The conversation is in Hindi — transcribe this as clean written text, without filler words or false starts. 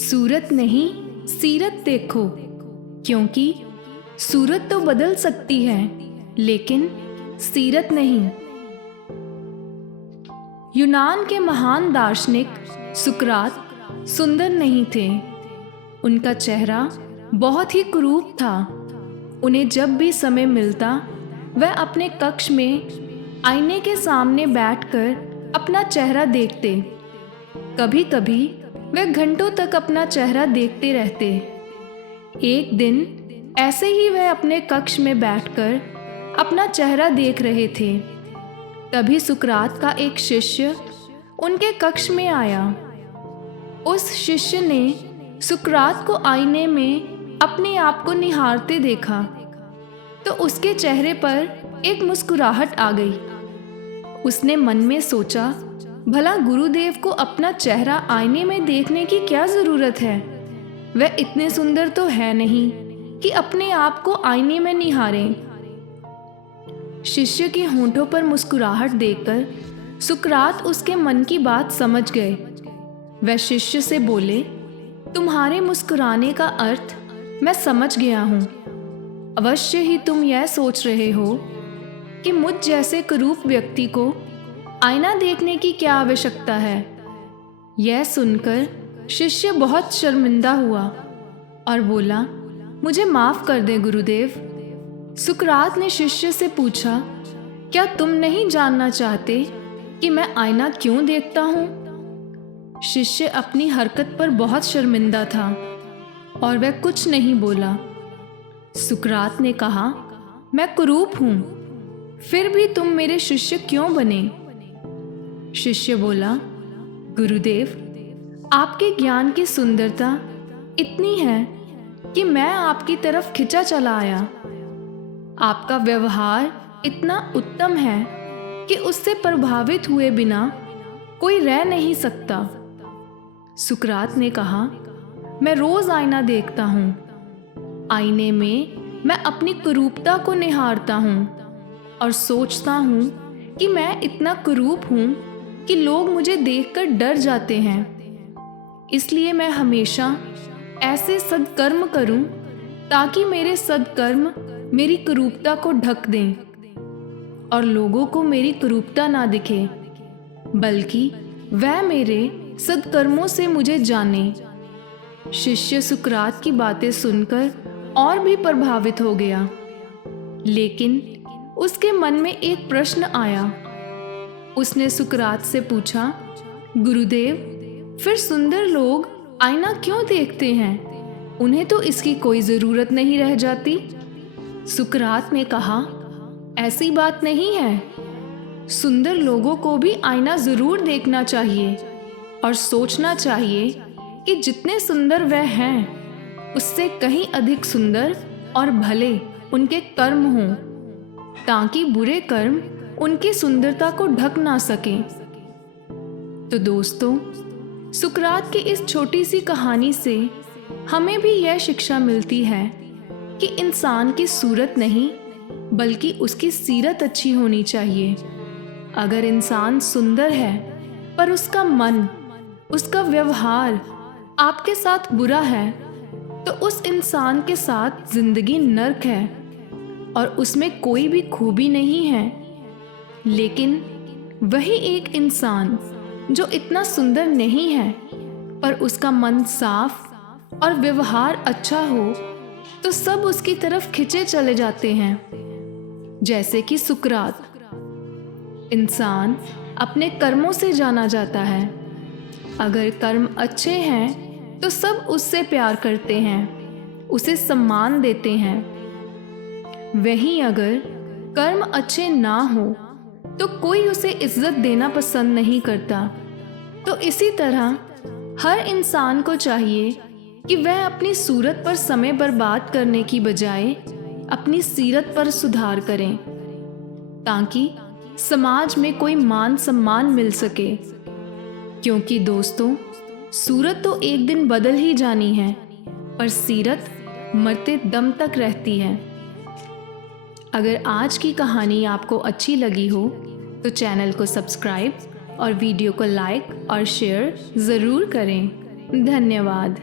सूरत नहीं सीरत देखो, क्योंकि सूरत तो बदल सकती है लेकिन सीरत नहीं। यूनान के महान दार्शनिक सुकरात सुंदर नहीं थे। उनका चेहरा बहुत ही कुरूप था। उन्हें जब भी समय मिलता वह अपने कक्ष में आईने के सामने बैठकर अपना चेहरा देखते। कभी कभी वह घंटों तक अपना चेहरा देखते रहते। एक दिन ऐसे ही वह अपने कक्ष में बैठकर अपना चेहरा देख रहे थे। तभी सुकरात का एक शिष्य उनके कक्ष में आया। उस शिष्य ने सुकरात को आईने में अपने आप को निहारते देखा तो उसके चेहरे पर एक मुस्कुराहट आ गई। उसने मन में सोचा, भला गुरुदेव को अपना चेहरा आईने में देखने की क्या जरूरत है। वह इतने सुंदर तो है नहीं कि अपने आप को आईने में निहारें। शिष्य के होंठों पर मुस्कुराहट देखकर सुकरात उसके मन की बात समझ गए। वह शिष्य से बोले, तुम्हारे मुस्कुराने का अर्थ मैं समझ गया हूँ। अवश्य ही तुम यह सोच रहे हो कि मुझ जैसे कुरूप व्यक्ति को आईना देखने की क्या आवश्यकता है। यह सुनकर शिष्य बहुत शर्मिंदा हुआ और बोला, मुझे माफ कर दे गुरुदेव। सुकरात ने शिष्य से पूछा, क्या तुम नहीं जानना चाहते कि मैं आईना क्यों देखता हूँ? शिष्य अपनी हरकत पर बहुत शर्मिंदा था और वह कुछ नहीं बोला। सुकरात ने कहा, मैं कुरूप हूँ, फिर भी तुम मेरे शिष्य क्यों बने? शिष्य बोला, गुरुदेव, आपके ज्ञान की सुंदरता इतनी है कि मैं आपकी तरफ खिंचा चला आया। आपका व्यवहार इतना उत्तम है कि उससे प्रभावित हुए बिना कोई रह नहीं सकता। सुकरात ने कहा, मैं रोज आईना देखता हूँ। आईने में मैं अपनी कुरूपता को निहारता हूँ और सोचता हूँ कि मैं इतना कुरूप हूँ कि लोग मुझे देखकर डर जाते हैं। इसलिए मैं हमेशा ऐसे सद्कर्म करूँ ताकि मेरे सद्कर्म मेरी कुरूपता को ढक दें और लोगों को मेरी कुरूपता ना दिखे, बल्कि वह मेरे सद्कर्मों से मुझे जाने। शिष्य सुकरात की बातें सुनकर और भी प्रभावित हो गया, लेकिन उसके मन में एक प्रश्न आया। उसने सुकरात से पूछा, गुरुदेव, फिर सुंदर लोग आईना क्यों देखते हैं? उन्हें तो इसकी कोई जरूरत नहीं रह जाती। सुकरात ने कहा, ऐसी बात नहीं है। सुंदर लोगों को भी आईना जरूर देखना चाहिए और सोचना चाहिए कि जितने सुंदर वह हैं उससे कहीं अधिक सुंदर और भले उनके कर्म हों, ताकि बुरे कर्म उनकी सुंदरता को ढक ना सकें। तो दोस्तों, सुकरात की इस छोटी सी कहानी से हमें भी यह शिक्षा मिलती है कि इंसान की सूरत नहीं बल्कि उसकी सीरत अच्छी होनी चाहिए। अगर इंसान सुंदर है पर उसका मन, उसका व्यवहार आपके साथ बुरा है तो उस इंसान के साथ जिंदगी नर्क है और उसमें कोई भी खूबी नहीं है। लेकिन वही एक इंसान जो इतना सुंदर नहीं है पर उसका मन साफ और व्यवहार अच्छा हो तो सब उसकी तरफ खिंचे चले जाते हैं। जैसे कि सुकरात। इंसान अपने कर्मों से जाना जाता है। अगर कर्म अच्छे हैं तो सब उससे प्यार करते हैं, उसे सम्मान देते हैं। वहीं अगर कर्म अच्छे ना हो तो कोई उसे इज्जत देना पसंद नहीं करता। तो इसी तरह हर इंसान को चाहिए कि वह अपनी सूरत पर समय बर्बाद करने की बजाय अपनी सीरत पर सुधार करें, ताकि समाज में कोई मान सम्मान मिल सके। क्योंकि दोस्तों, सूरत तो एक दिन बदल ही जानी है, पर सीरत मरते दम तक रहती है। अगर आज की कहानी आपको अच्छी लगी हो तो चैनल को सब्सक्राइब और वीडियो को लाइक और शेयर ज़रूर करें। धन्यवाद।